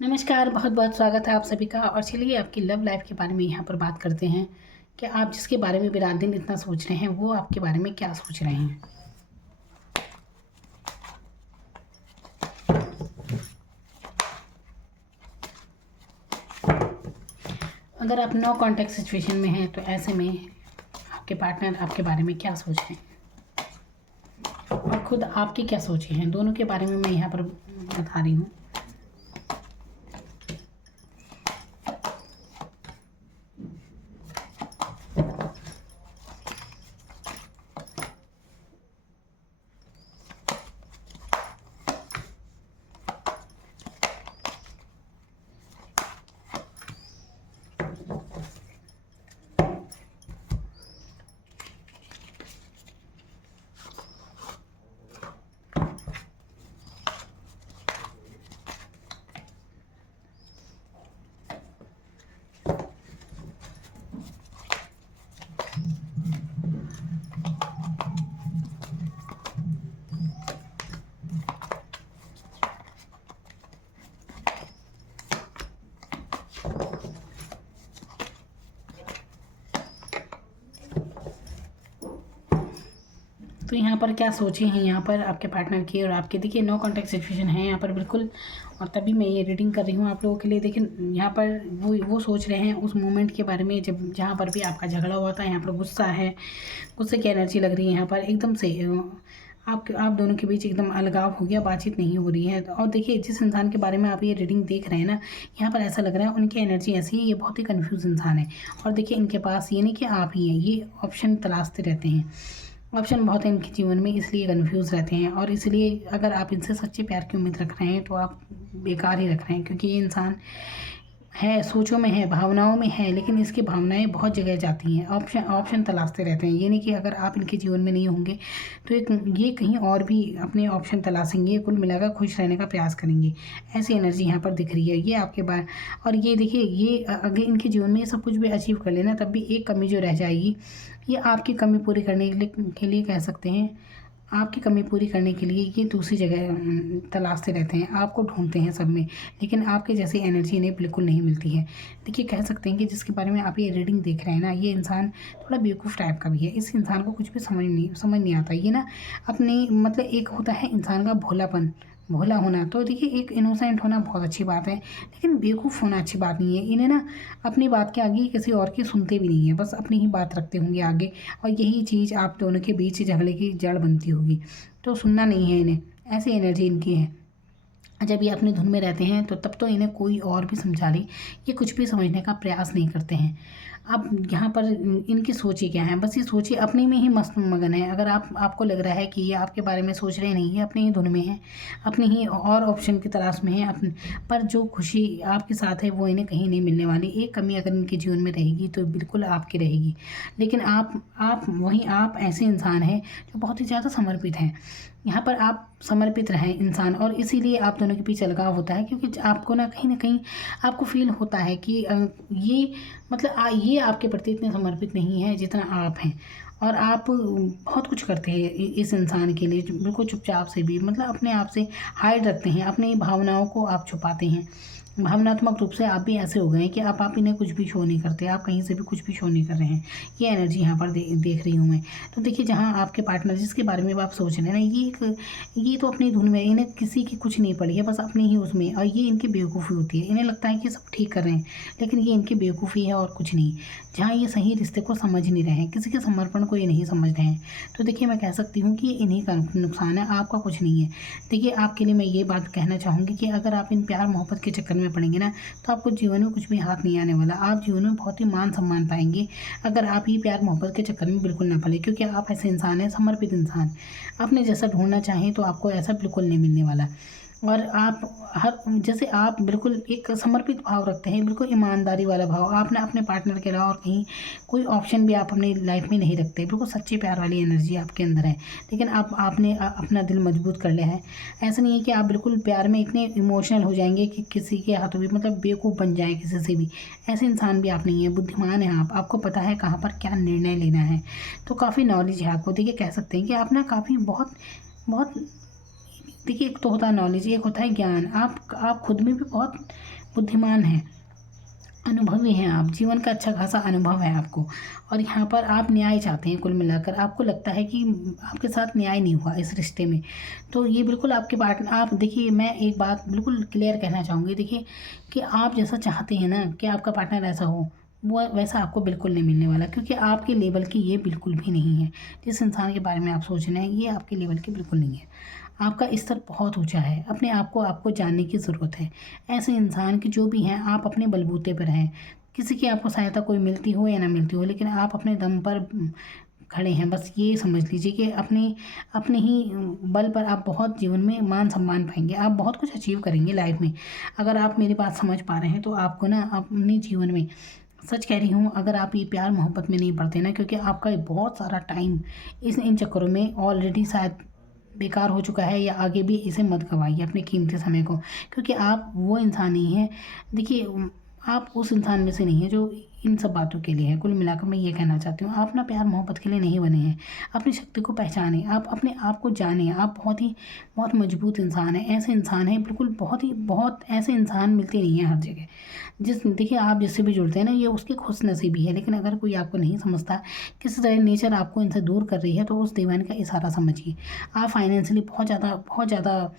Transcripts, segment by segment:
नमस्कार, बहुत-बहुत स्वागत है आप सभी का। और चलिए आपकी लव लाइफ़ के बारे में यहाँ पर बात करते हैं कि आप जिसके बारे में रात दिन इतना सोच रहे हैं, वो आपके बारे में क्या सोच रहे हैं? अगर आप नो कॉन्टैक्ट सिचुएशन में हैं, तो ऐसे में आपके पार्टनर आपके बारे में क्या सोच रहे हैं? और खुद आपकी क्या सोचे हैं? दोनों के बारे में मैं यहाँ पर बता रही हूँ। तो यहाँ पर क्या सोचे हैं यहाँ पर आपके पार्टनर की और आपके? देखिए, नो कॉन्टैक्ट सिचुएशन है यहाँ पर बिल्कुल। और तभी मैं ये रीडिंग कर रही हूँ आप लोगों के लिए। देखिए, यहाँ पर वो सोच रहे हैं उस मोमेंट के बारे में जब जहाँ पर भी आपका झगड़ा हुआ था। यहाँ पर गुस्सा है, गुस्से की एनर्जी लग रही है यहाँ पर एकदम से। आप दोनों के बीच एकदम अलगाव हो गया, बातचीत नहीं हो रही है। और देखिए, जिस इंसान के बारे में आप ये रीडिंग देख रहे हैं ना, यहाँ पर ऐसा लग रहा है उनकी एनर्जी ऐसी है, ये बहुत ही कन्फ्यूज़ इंसान है। और देखिए, इनके पास ये नहीं कि आप ही हैं, ये ऑप्शन तलाशते रहते हैं। ऑप्शन बहुत है इनके जीवन में, इसलिए कन्फ्यूज़ रहते हैं। और इसलिए अगर आप इनसे सच्चे प्यार की उम्मीद रख रहे हैं, तो आप बेकार ही रख रहे हैं। क्योंकि ये इंसान है, सोचों में है, भावनाओं में है, लेकिन इसकी भावनाएं बहुत जगह जाती हैं। ऑप्शन ऑप्शन तलाशते रहते हैं। ये नहीं कि अगर आप इनके जीवन में नहीं होंगे तो ये कहीं और भी अपने ऑप्शन तलाशेंगे, कुल मिलाकर खुश रहने का प्रयास करेंगे। ऐसी एनर्जी यहाँ पर दिख रही है। ये आपके बारे। और ये देखिए, ये अगर इनके जीवन में ये सब कुछ भी अचीव कर लेना, तब भी एक कमी जो रह जाएगी, ये आपकी कमी पूरी करने के लिए कह सकते हैं। आपकी कमी पूरी करने के लिए ये दूसरी जगह तलाशते रहते हैं, आपको ढूंढते हैं सब में, लेकिन आपके जैसी एनर्जी इन्हें बिल्कुल नहीं मिलती है। देखिए, कह सकते हैं कि जिसके बारे में आप ये रीडिंग देख रहे हैं ना, ये इंसान थोड़ा बेवकूफ़ टाइप का भी है। इस इंसान को कुछ भी समझ नहीं आता। ये ना अपनी मतलब, एक होता है इंसान का भोलापन, भोला होना। तो देखिए, एक इनोसेंट होना बहुत अच्छी बात है, लेकिन बेवकूफ़ होना अच्छी बात नहीं है। इन्हें ना अपनी बात के आगे किसी और की सुनते भी नहीं है, बस अपनी ही बात रखते होंगे आगे। और यही चीज़ आप दोनों के बीच झगड़े की जड़ बनती होगी। तो सुनना नहीं है इन्हें, ऐसी एनर्जी इनकी है। जब ये अपनी धुन में रहते हैं, तो तब तो इन्हें कोई और भी समझा ले, ये कुछ भी समझने का प्रयास नहीं करते हैं। अब यहाँ पर इनकी सोच क्या है, बस ये सोचिए अपने में ही मस्त मगन है। अगर आपको लग रहा है कि ये आपके बारे में सोच रहे नहीं है, अपनी ही धुन में है, अपनी ही और ऑप्शन की तलाश में है अपने। पर जो खुशी आपके साथ है, वो इन्हें कहीं नहीं मिलने वाली। एक कमी अगर इनके जीवन में रहेगी, तो बिल्कुल आपकी रहेगी। लेकिन आप ऐसे इंसान हैं जो बहुत ही ज़्यादा समर्पित हैं। यहाँ पर आप समर्पित रहें इंसान, और इसीलिए आप दोनों के बीच अलगाव होता है। क्योंकि आपको ना कहीं आपको फील होता है कि ये मतलब ये आपके प्रति इतने समर्पित नहीं है जितना आप हैं। और आप बहुत कुछ करते हैं इस इंसान के लिए, बिल्कुल चुपचाप से भी, मतलब अपने आप से हाइड रखते हैं, अपनी भावनाओं को आप छुपाते हैं। भावनात्मक रूप से आप भी ऐसे हो गए हैं कि आप इन्हें कुछ भी शो नहीं करते, आप कहीं से भी कुछ भी शो नहीं कर रहे हैं। ये एनर्जी यहाँ पर देख रही हूँ मैं। तो देखिए, जहाँ आपके पार्टनर जिसके बारे में आप सोच रहे हैं ना, ये तो अपनी धुन में, इन्हें किसी की कुछ नहीं पड़ी है, बस अपनी ही उसमें। और ये इनकी बेवकूफ़ी होती है, इन्हें लगता है कि सब ठीक कर रहे हैं, लेकिन ये इनकी बेवकूफ़ी है और कुछ नहीं। जहाँ ये सही रिश्ते को समझ नहीं रहे हैं, किसी के समर्पण को ये नहीं समझ रहे हैं, तो देखिए, मैं कह सकती हूँ कि इन्हीं का नुकसान है, आपका कुछ नहीं है। देखिए, आपके लिए मैं ये बात कहना चाहूँगी कि अगर आप इन प्यार मोहब्बत के चक्कर में पड़ेंगे ना, तो आपको जीवन में कुछ भी हाथ नहीं आने वाला। आप जीवन में बहुत ही मान सम्मान पाएंगे, अगर आप ये प्यार मोहब्बत के चक्कर में बिल्कुल ना पड़े। क्योंकि आप ऐसे इंसान हैं, समर्पित इंसान। अपने जैसा ढूंढना चाहें तो आपको ऐसा बिल्कुल नहीं मिलने वाला। और आप जैसे आप बिल्कुल एक समर्पित भाव रखते हैं, बिल्कुल ईमानदारी वाला भाव, आप ना अपने पार्टनर के अलावा और कहीं कोई ऑप्शन भी आप अपनी लाइफ में नहीं रखते। बिल्कुल सच्चे प्यार वाली एनर्जी आपके अंदर है। लेकिन आपने अपना दिल मजबूत कर लिया है। ऐसा नहीं है कि आप बिल्कुल प्यार में इतने इमोशनल हो जाएंगे कि किसी के हाथों भी मतलब बेवकूफ़ बन जाए किसी से भी। ऐसे इंसान भी आप नहीं हैं, बुद्धिमान हैं आप। आपको पता है कहाँ पर क्या निर्णय लेना है, तो काफ़ी नॉलेज है आपको। देखिए, कह सकते हैं कि आप ना काफ़ी बहुत बहुत देखिए एक तो होता है नॉलेज, एक होता है ज्ञान। आप खुद में भी बहुत बुद्धिमान हैं, अनुभवी हैं आप, जीवन का अच्छा खासा अनुभव है आपको। और यहाँ पर आप न्याय चाहते हैं, कुल मिलाकर आपको लगता है कि आपके साथ न्याय नहीं हुआ इस रिश्ते में। तो ये बिल्कुल आपके पार्टनर, आप देखिए मैं एक बात बिल्कुल क्लियर कहना चाहूँगी, देखिए कि आप जैसा चाहते हैं ना कि आपका पार्टनर ऐसा हो, वो वैसा आपको बिल्कुल नहीं मिलने वाला, क्योंकि आपके लेवल की ये बिल्कुल भी नहीं है। जिस इंसान के बारे में आप सोच रहे हैं ये आपके लेवल की बिल्कुल नहीं है। आपका स्तर बहुत ऊंचा है, अपने आप को आपको जानने की ज़रूरत है। ऐसे इंसान की जो भी हैं, आप अपने बलबूते पर हैं। किसी की आपको सहायता कोई मिलती हो या ना मिलती हो, लेकिन आप अपने दम पर खड़े हैं। बस ये समझ लीजिए कि अपने अपने ही बल पर आप बहुत जीवन में मान सम्मान पाएंगे, आप बहुत कुछ अचीव करेंगे लाइफ में। अगर आप मेरी बात समझ पा रहे हैं तो आपको ना अपने जीवन में, सच कह रही हूँ, अगर आप ये प्यार मोहब्बत में नहीं पड़ते ना, क्योंकि आपका ये बहुत सारा टाइम इन चक्करों में ऑलरेडी शायद बेकार हो चुका है, या आगे भी इसे मत गवाइए अपने कीमती समय को, क्योंकि आप वो इंसान नहीं हैं। देखिए आप उस इंसान में से नहीं है जो इन सब बातों के लिए है। कुल मिलाकर मैं ये कहना चाहती हूँ, आप ना प्यार मोहब्बत के लिए नहीं बने हैं। अपनी शक्ति को पहचानें, आप अपने आप को जानें। आप बहुत मजबूत इंसान हैं, ऐसे इंसान हैं बिल्कुल, बहुत ऐसे इंसान मिलते नहीं हैं हर जगह। देखिए आप जिससे भी जुड़ते हैं ना, ये उसकी खुश नसीबी है। लेकिन अगर कोई आपको नहीं समझता, किसी तरह नेचर आपको इनसे दूर कर रही है, तो उस दीवाने का इशारा समझिए। आप फाइनेंशियली बहुत ज़्यादा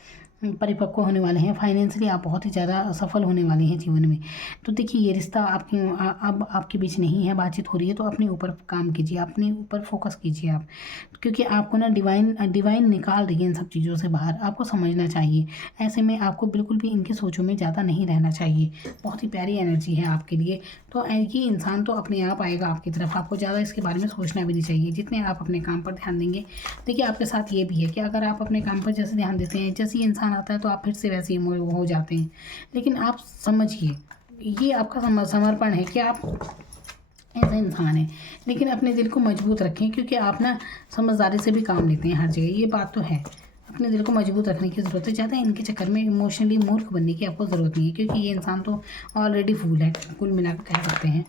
परिपक्व होने वाले हैं, फाइनेंशियली आप बहुत ही ज़्यादा सफल होने वाले हैं जीवन में। तो देखिए ये रिश्ता अब आपके बीच नहीं है, बातचीत हो रही है, तो अपने ऊपर काम कीजिए, अपने ऊपर फोकस कीजिए आप, क्योंकि आपको ना डिवाइन निकाल रही है इन सब चीज़ों से बाहर। आपको समझना चाहिए, ऐसे में आपको बिल्कुल भी इनकी सोचों में ज़्यादा नहीं रहना चाहिए। बहुत ही प्यारी एनर्जी है आपके लिए। तो ये इंसान तो अपने आप आएगा आपकी तरफ, आपको ज़्यादा इसके बारे में सोचना भी नहीं चाहिए। जितने आप अपने काम पर ध्यान देंगे, देखिए आपके साथ ये भी है कि अगर आप अपने काम पर जैसे ध्यान देते हैं, जैसे ही इंसान आता है तो आप फिर से वैसे ही हो जाते हैं। लेकिन आप समझिए, ये आपका समर्पण है कि आप ऐसा इंसान है। लेकिन अपने दिल को मजबूत रखें, क्योंकि आप ना समझदारी से भी काम लेते हैं हर जगह, ये बात तो है। अपने दिल को मजबूत रखने की ज़रूरत है, ज़्यादा इनके चक्कर में इमोशनली मूर्ख बनने की आपको ज़रूरत नहीं है, क्योंकि ये इंसान तो ऑलरेडी फूल है, कुल मिलाकर कह सकते हैं।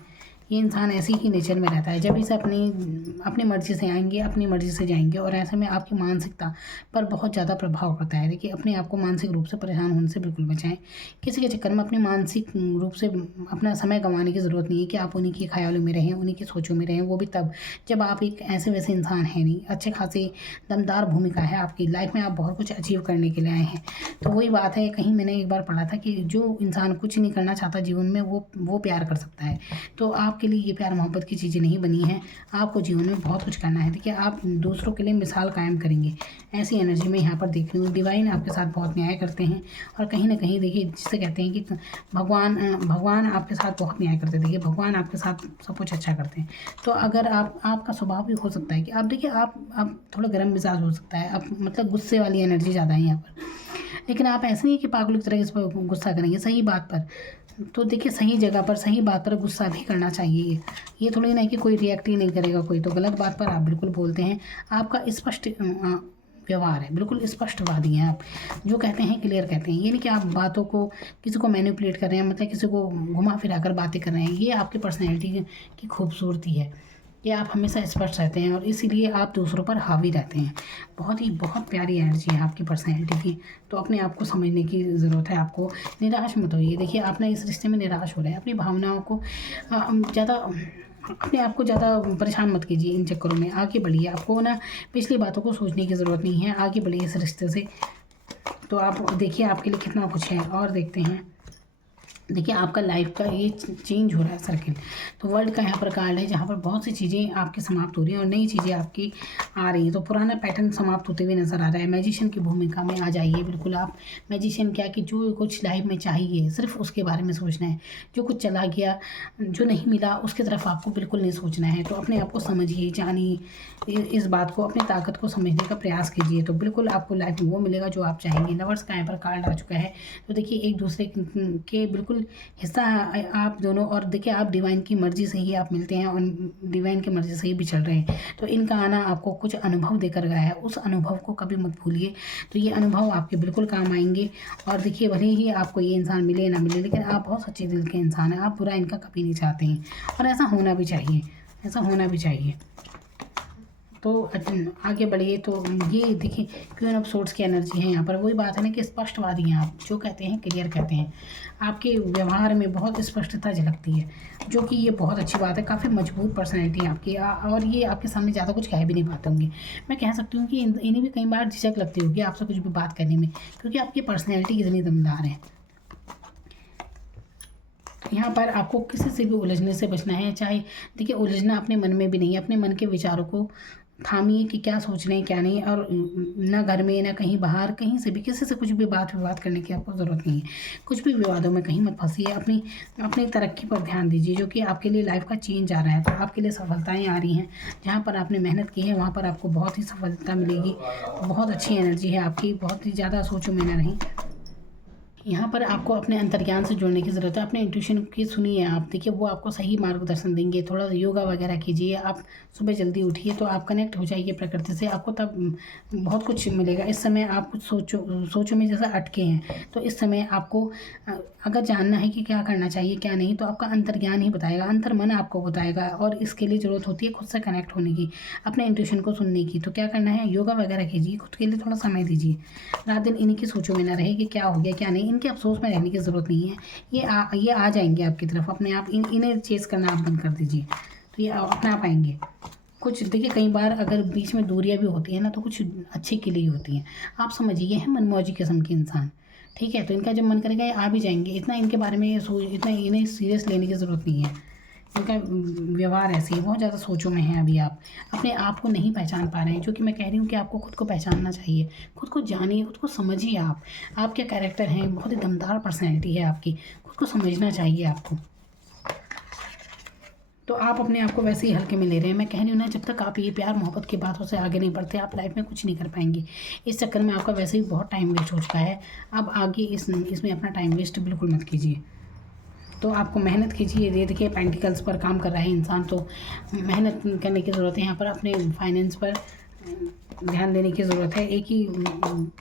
ये इंसान ऐसे ही नेचर में रहता है, जब इसे अपनी मर्ज़ी से आएंगे, अपनी मर्ज़ी से जाएंगे, और ऐसे में आपकी मानसिकता पर बहुत ज़्यादा प्रभाव पड़ता है। देखिए अपने आप को मानसिक रूप से परेशान होने से बिल्कुल बचाएं। किसी के चक्कर में अपने मानसिक रूप से अपना समय गंवाने की ज़रूरत नहीं है कि आप उन्हीं के ख्यालों में रहें, उन्हीं की सोचों में रहें, वो भी तब जब आप एक ऐसे वैसे इंसान हैं नहीं। अच्छे खासी दमदार भूमिका है आपकी लाइफ में, आप बहुत कुछ अचीव करने के लिए आए हैं। तो वही बात है, कहीं मैंने एक बार पढ़ा था कि जो इंसान कुछ नहीं करना चाहता जीवन में, वो प्यार कर सकता है। तो आपके लिए ये प्यार मोहब्बत की चीज़ें नहीं बनी हैं, आपको जीवन में बहुत कुछ करना है। देखिए आप दूसरों के लिए मिसाल कायम करेंगे, ऐसी एनर्जी में यहाँ पर देख रही हूँ। डिवाइन आपके साथ बहुत न्याय करते हैं, और कहीं ना कहीं देखिए जिसे कहते हैं कि भगवान आपके साथ बहुत न्याय करते हैं। देखिए भगवान आपके साथ सब कुछ अच्छा करते हैं। तो अगर आपका स्वभाव भी हो सकता है कि आप देखिए आप थोड़ा गर्म मिजाज हो सकता है, आप मतलब गुस्से वाली एनर्जी ज़्यादा है यहाँ पर। लेकिन आप ऐसे नहीं कि पागलों की तरह इस पर गुस्सा करेंगे सही बात पर। तो देखिए सही जगह पर सही बात पर गुस्सा भी करना चाहिए। ये थोड़ी ना कि कोई रिएक्ट ही नहीं करेगा कोई, तो गलत बात पर आप बिल्कुल बोलते हैं। आपका स्पष्ट व्यवहार है, बिल्कुल स्पष्टवादी हैं आप, जो कहते हैं क्लियर कहते हैं। ये नहीं कि आप बातों को किसी को मैनिपुलेट कर रहे हैं, मतलब किसी को घुमा फिरा कर बातें कर रहे हैं। ये आपकी पर्सनैलिटी की खूबसूरती है कि आप हमेशा स्पष्ट रहते हैं, और इसीलिए आप दूसरों पर हावी रहते हैं। बहुत प्यारी एनर्जी है आपकी पर्सनैलिटी की। तो अपने आप को समझने की ज़रूरत है, आपको निराश मत होइए। देखिए आप ना इस रिश्ते में निराश हो रहे हैं, अपनी भावनाओं को ज़्यादा, अपने आप को ज़्यादा परेशान मत कीजिए इन चक्करों में। आगे बढ़िए, आपको ना पिछली बातों को सोचने की ज़रूरत नहीं है, आगे बढ़िए इस रिश्ते से। तो आप देखिए आपके लिए कितना कुछ है। और देखते हैं, देखिए आपका लाइफ का ये चेंज हो रहा है सर्किल। तो वर्ल्ड का यहाँ पर कार्ड है, जहाँ पर बहुत सी चीज़ें आपकी समाप्त हो रही हैं और नई चीज़ें आपकी आ रही हैं। तो पुराना पैटर्न समाप्त होते हुए नज़र आ रहा है। मैजिशियन की भूमिका में आ जाइए बिल्कुल आप। मैजिशियन क्या कि जो कुछ लाइफ में चाहिए सिर्फ उसके बारे में सोचना है। जो कुछ चला गया, जो नहीं मिला, उसकी तरफ आपको बिल्कुल नहीं सोचना है। तो अपने आप को समझिए, जानिए, इस बात को, अपनी ताकत को समझने का प्रयास कीजिए, तो बिल्कुल आपको लाइफ में वो मिलेगा जो आप चाहेंगे। लवर्स का यहाँ पर कार्ड आ चुका है। तो देखिए एक दूसरे के बिल्कुल हिस्सा आप दोनों, और देखिए आप डिवाइन की मर्ज़ी से ही आप मिलते हैं और डिवाइन की मर्ज़ी से ही बिछड़ रहे हैं। तो इनका आना आपको कुछ अनुभव देकर गया है, उस अनुभव को कभी मत भूलिए। तो ये अनुभव आपके बिल्कुल काम आएंगे। और देखिए भले ही आपको ये इंसान मिले ना मिले, लेकिन आप बहुत सच्चे दिल के इंसान हैं, आप बुरा इनका कभी नहीं चाहते हैं, और ऐसा होना भी चाहिए, ऐसा होना भी चाहिए। तो आगे बढ़िए। तो ये देखिए क्वीन ऑफ सोर्ड्स की एनर्जी है यहाँ पर। वही बात है ना कि स्पष्टवादी हैं आप, जो कहते हैं क्लियर कहते हैं। आपके व्यवहार में बहुत स्पष्टता झलकती है, जो कि ये बहुत अच्छी बात है। काफ़ी मजबूत पर्सनैलिटी है आपकी, और ये आपके सामने ज़्यादा कुछ कह भी नहीं पाते होंगे। मैं कह सकती हूँ कि इन्हें भी कई बार झिझक लगती होगी आपसे कुछ भी बात करने में, क्योंकि आपकी पर्सनैलिटी कितनी दमदार है। यहाँ पर आपको किसी से भी उलझने से बचना है। चाहे देखिए, उलझना अपने मन में भी नहीं है। अपने मन के विचारों को थामिए कि क्या सोच रहे हैं क्या नहीं, और ना घर में ना कहीं बाहर, कहीं से भी किसी से कुछ भी विवाद करने की आपको ज़रूरत नहीं है। कुछ भी विवादों में कहीं मत फंसिए। अपनी अपनी तरक्की पर ध्यान दीजिए, जो कि आपके लिए लाइफ का चेंज आ रहा है। तो आपके लिए सफलताएँ आ रही हैं। जहाँ पर आपने मेहनत की है वहाँ पर आपको बहुत ही सफलता मिलेगी। बहुत अच्छी एनर्जी है आपकी, बहुत ही ज़्यादा सोचो में ना रहीं। यहाँ पर आपको अपने अंतर्ज्ञान से जुड़ने की ज़रूरत है। अपने इंट्यूशन की सुनिए आप, देखिए वो आपको सही मार्गदर्शन देंगे। थोड़ा योगा वगैरह कीजिए आप, सुबह जल्दी उठिए तो आप कनेक्ट हो जाइए प्रकृति से, आपको तब बहुत कुछ मिलेगा। इस समय आप कुछ सोचो में जैसे अटके हैं, तो इस समय आपको अगर जानना है कि क्या करना चाहिए क्या नहीं, तो आपका अंतर्ज्ञान ही बताएगा, अंतर्मन आपको बताएगा। और इसके लिए ज़रूरत होती है खुद से कनेक्ट होने की, अपने इंट्यूशन को सुनने की। तो क्या करना है, योगा वगैरह कीजिए, खुद के लिए थोड़ा समय दीजिए। रात दिन इन्हीं की सोचों में ना रहे कि क्या हो गया क्या नहीं। इनके अफसोस में रहने की ज़रूरत नहीं है। ये आ जाएंगे आपकी तरफ अपने आप। इन्हें चेस करना आप बंद कर दीजिए, तो ये अपना आप आएंगे। कुछ देखिए, कई बार अगर बीच में दूरियां भी होती हैं ना, तो कुछ अच्छे के लिए होती हैं। आप समझिए, ये है मनमौजी किस्म के इंसान, ठीक है। तो इनका जब मन करेगा ये आ भी जाएंगे। इतना इनके बारे में इतना इन्हें सीरियस लेने की ज़रूरत नहीं है। इनका व्यवहार ऐसे ही बहुत ज़्यादा सोचों में है। अभी आप अपने आप को नहीं पहचान पा रहे हैं, जो कि मैं कह रही हूँ कि आपको खुद को पहचानना चाहिए। खुद को जानिए, खुद को समझिए। आप क्या कैरेक्टर हैं, बहुत ही दमदार पर्सनैलिटी है आपकी, खुद को समझना चाहिए आपको। तो आप अपने आप को वैसे ही हल्के में ले रहे हैं। मैं कह रही हूँ ना, जब तक आप ये प्यार मोहब्बत की बातों से आगे नहीं बढ़ते, आप लाइफ में कुछ नहीं कर पाएंगे। इस चक्कर में आपका वैसे ही बहुत टाइम वेस्ट हो चुका है। अब आगे इसमें अपना टाइम वेस्ट बिल्कुल मत कीजिए। तो आपको मेहनत कीजिए। ये देखिए, पेंटिकल्स पर काम कर रहा है इंसान, तो मेहनत करने की ज़रूरत है। यहाँ पर अपने फाइनेंस पर ध्यान देने की ज़रूरत है। एक ही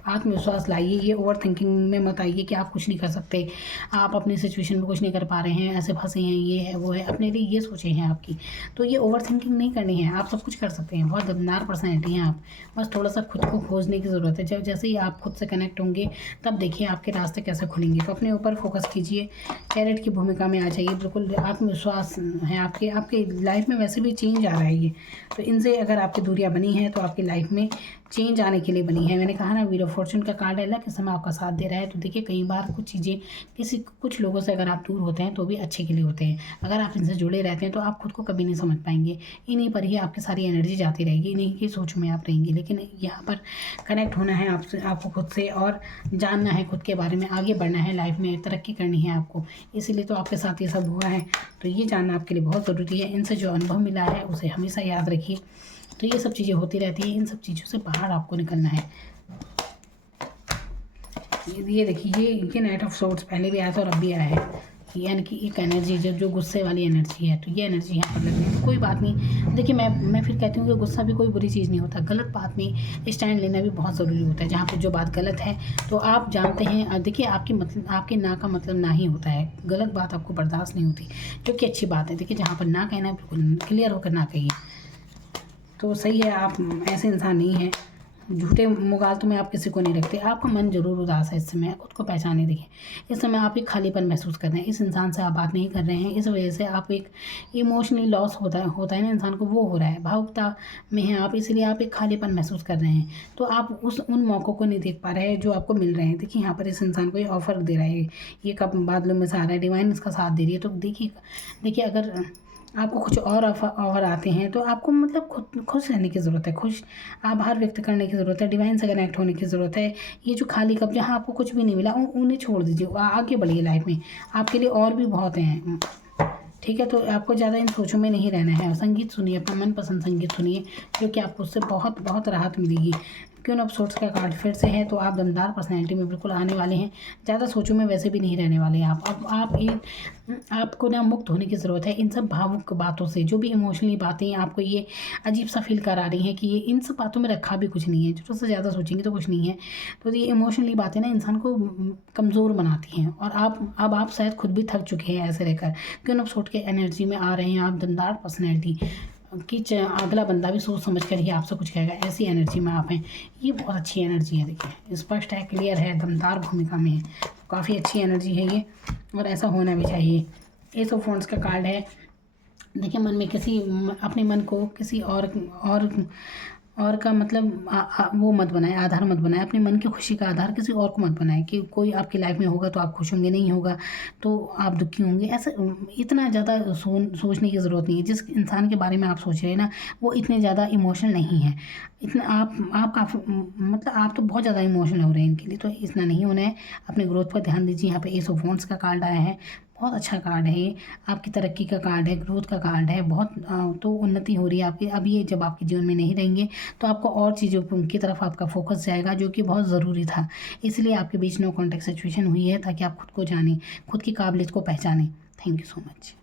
आत्मविश्वास लाइए। ये ओवर थिंकिंग में मत आइए कि आप कुछ नहीं कर सकते, आप अपनी सिचुएशन में कुछ नहीं कर पा रहे हैं, ऐसे फंसे हैं, ये है वो है। अपने लिए ये सोचे हैं आपकी, तो ये ओवर थिंकिंग नहीं करनी है। आप सब कुछ कर सकते हैं। बहुत दमदार पर्सनैलिटी हैं आप। बस थोड़ा सा खुद को खोजने की ज़रूरत है। जब जैसे ही आप खुद से कनेक्ट होंगे, तब देखिए आपके रास्ते कैसे खुलेंगे। तो अपने ऊपर फोकस कीजिए, कैरेट की भूमिका में आ जाइए। बिल्कुल आत्मविश्वास है आपके लाइफ में। वैसे भी चेंज आ रहा है ये, तो इनसे अगर आपकी दूरियां बनी हैं तो आपकी लाइफ में चेंज आने के लिए बनी है। मैंने कहा ना, व्हील ऑफ फॉर्चून का कार्ड है, अल्लाह के समय आपका साथ दे रहा है। तो देखिए, कई बार कुछ चीज़ें कुछ लोगों से अगर आप दूर होते हैं तो भी अच्छे के लिए होते हैं। अगर आप इनसे जुड़े रहते हैं तो आप खुद को कभी नहीं समझ पाएंगे। इन्हीं पर ही आपकी सारी एनर्जी जाती रहेगी, इन्हीं की सोच में आप रहेंगे। लेकिन यहाँ पर कनेक्ट होना है आपसे, आपको खुद से, और जानना है खुद के बारे में। आगे बढ़ना है, लाइफ में तरक्की करनी है आपको। इसीलिए तो आपके साथ ये सब हुआ है। तो ये जानना आपके लिए बहुत ज़रूरी है। इनसे जो अनुभव मिला है उसे हमेशा याद रखिए। तो ये सब चीज़ें होती रहती हैं, इन सब चीज़ों से बाहर आपको निकलना है। ये देखिए, ये नाइट ऑफ सोर्ड्स पहले भी आया था और अब भी आया है। यानी कि एक एनर्जी जो गुस्से वाली एनर्जी है, तो ये एनर्जी यहाँ पर लग रही है। कोई बात नहीं। देखिए, मैं फिर कहती हूँ कि गुस्सा भी कोई बुरी चीज़ नहीं होता। गलत बात में स्टैंड लेना भी बहुत ज़रूरी होता है। जहाँ पर जो बात गलत है, तो आप जानते हैं। देखिए, आपके ना का मतलब ना ही होता है। गलत बात आपको बर्दाश्त नहीं होती, जो कि अच्छी बात है। देखिए, जहाँ पर ना कहना है, बिल्कुल क्लियर होकर ना कहिए, तो सही है। आप ऐसे इंसान नहीं हैं। झूठे मुगालतों में आप किसी को नहीं रखते। आपका मन ज़रूर उदास है इस समय, खुद को पहचाने। देखिए, इस समय आप एक खालीपन महसूस कर रहे हैं। इस इंसान से आप बात नहीं कर रहे हैं, इस वजह से आप एक इमोशनली लॉस होता है ना इंसान को, वो हो रहा है। भावुकता में हैं आप, इसलिए आप एक खालीपन महसूस कर रहे हैं। तो आप उन मौक़ों को नहीं देख पा रहे हैं जो आपको मिल रहे हैं। देखिए, यहाँ पर इस इंसान को ये ऑफ़र दे रहा है, ये कब बादलों में से आ रहा है, डिवाइन इसका साथ दे रही है। तो देखिए, अगर आपको कुछ और ऑफर आते हैं, तो आपको मतलब खुश रहने की ज़रूरत है। खुश आभार व्यक्त करने की ज़रूरत है। डिवाइन से कनेक्ट होने की ज़रूरत है। ये जो खाली कप, जहाँ आपको कुछ भी नहीं मिला, उन्हें छोड़ दीजिए। आगे बढ़िए लाइफ में, आपके लिए और भी बहुत हैं, ठीक है। तो आपको ज़्यादा इन सोचों में नहीं रहना है। संगीत सुनिए, अपना मनपसंद संगीत सुनिए, जो कि आपको उससे बहुत बहुत राहत मिलेगी। क्वीन ऑफ सोर्ड्स का कार्ड फिर से है, तो आप दमदार पर्सनैलिटी में बिल्कुल आने वाले हैं। ज़्यादा सोचों में वैसे भी नहीं रहने वाले हैं आप। अब आपको ना मुक्त होने की ज़रूरत है इन सब भावुक बातों से। जो भी इमोशनली बातें आपको ये अजीब सा फील करा रही हैं कि ये इन सब बातों में रखा भी कुछ नहीं है, ज़रूरत से ज़्यादा सोचेंगे तो कुछ नहीं है। तो ये इमोशनली बातें ना इंसान को कमज़ोर बनाती हैं, और आप शायद खुद भी थक चुके हैं ऐसे रहकर। क्वीन ऑफ सोर्ड्स के एनर्जी में आ रहे हैं आप, दमदार पर्सनैलिटी। कि अगला बंदा भी सोच समझ कर ही आपसे कुछ कहेगा, ऐसी एनर्जी में आप हैं। ये बहुत अच्छी एनर्जी है, देखिए स्पष्ट है, क्लियर है, दमदार भूमिका में है, काफ़ी अच्छी एनर्जी है ये, और ऐसा होना भी चाहिए। एस ऑफ वांड्स का कार्ड है। देखिए मन में अपने मन को किसी और का मतलब वो मत बनाए, आधार मत बनाए, अपने मन की खुशी का आधार किसी और को मत बनाए कि कोई आपकी लाइफ में होगा तो आप खुश होंगे, नहीं होगा तो आप दुखी होंगे। ऐसा इतना ज़्यादा सोचने की ज़रूरत नहीं है। जिस इंसान के बारे में आप सोच रहे हैं ना, वो इतने ज़्यादा इमोशनल नहीं है। इतना आप काफ़ी मतलब आप तो बहुत ज़्यादा इमोशनल हो रहे हैं इनके लिए, तो इतना नहीं होना है। अपने ग्रोथ पर ध्यान दीजिए। यहाँ पे एस ऑफ वांड्स का कार्ड आया है, बहुत अच्छा कार्ड है ये, आपकी तरक्की का कार्ड है, ग्रोथ का कार्ड है, बहुत तो उन्नति हो रही है आपकी। अब ये जब आपके जीवन में नहीं रहेंगे तो आपको और चीज़ों की तरफ आपका फोकस जाएगा, जो कि बहुत ज़रूरी था। इसलिए आपके बीच नो कॉन्टैक्ट सिचुएशन हुई है, ताकि आप खुद को जानें, खुद की काबिलियत को पहचानें। Thank you so much.